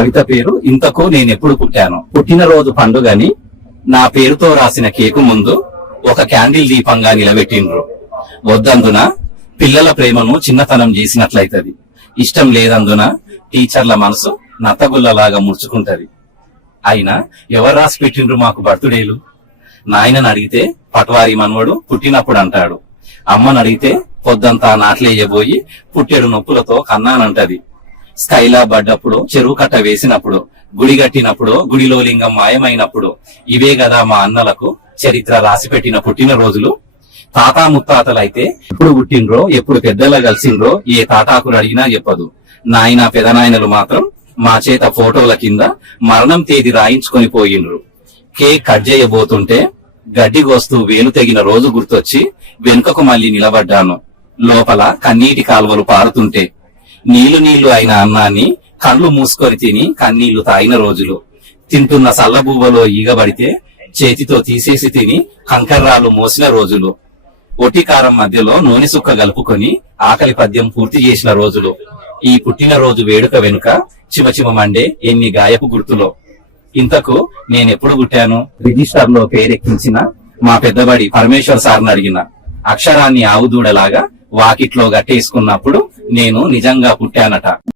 కవిత పేరు ఇంతకు నేనెప్పుడు పుట్టాను. పుట్టినరోజు పండుగని నా పేరుతో రాసిన కేకు ముందు ఒక క్యాండిల్ దీపంగా నిలబెట్టిండ్రు. వద్దందున పిల్లల ప్రేమను చిన్నతనం చేసినట్లయితది. ఇష్టం లేదందున టీచర్ల మనసు నత్తగుల్లలాగా ముడుచుకుంటది. అయినా ఎవరు రాసి పెట్టిండ్రు మాకు బర్త్డేలు? నాయనని అడిగితే పట్వారి మనవడు పుట్టినప్పుడు అంటాడు. అమ్మని అడిగితే పొద్దంతా నాట్లేయబోయి పుట్టెడు నొప్పులతో కన్నానంటది. స్కైలా పడ్డప్పుడు, చెరువు కట్ట వేసినప్పుడు, గుడి కట్టినప్పుడు, గుడిలో లింగం మాయమైనప్పుడు ఇవే గదా మా అన్నలకు చరిత్ర రాసిపెట్టిన పుట్టినరోజులు. తాతా ముత్తాతలైతే ఎప్పుడు పుట్టినరో, ఎప్పుడు పెద్దలా కలిసిండ్రో ఏ తాతాకులు అడిగినా చెప్పదు. నాయన పెదనాయనలు మాత్రం మా చేత ఫోటోల కింద మరణం తేదీ రాయించుకొని పోయిండ్రు. కేక్ కట్ చేయబోతుంటే గడ్డి కోస్తూ వేలు తెగిన రోజు గుర్తొచ్చి వెనుకకు మళ్లీ నిలబడ్డాను. లోపల కన్నీటి కాల్వలు పారుతుంటే నీళ్లు అయిన అన్నాన్ని కళ్ళు మూసుకొని తిని కన్నీళ్లు తాగిన రోజులు. తింటున్న సల్లబువ్వలో ఈగబడితే చేతితో తీసేసి తిని కంకర్రాలు మోసిన రోజులు. ఒటికారం మధ్యలో నూనె సుక్క కలుపుకొని ఆకలి పద్యం పూర్తి చేసిన రోజులు. ఈ పుట్టినరోజు వేడుక వెనుక చిమచిమ మండే ఎన్ని గాయపు గుర్తులో. ఇంతకు నేనెప్పుడు పుట్టాను? రిజిస్టర్ లో పేరెక్కించిన మా పెద్దబడి పరమేశ్వర్ సార్ని అడిగిన అక్షరాన్ని ఆవుదూడలాగా వాకిట్లో గట్టేసుకున్నప్పుడు నేను నిజంగా పుట్టానట.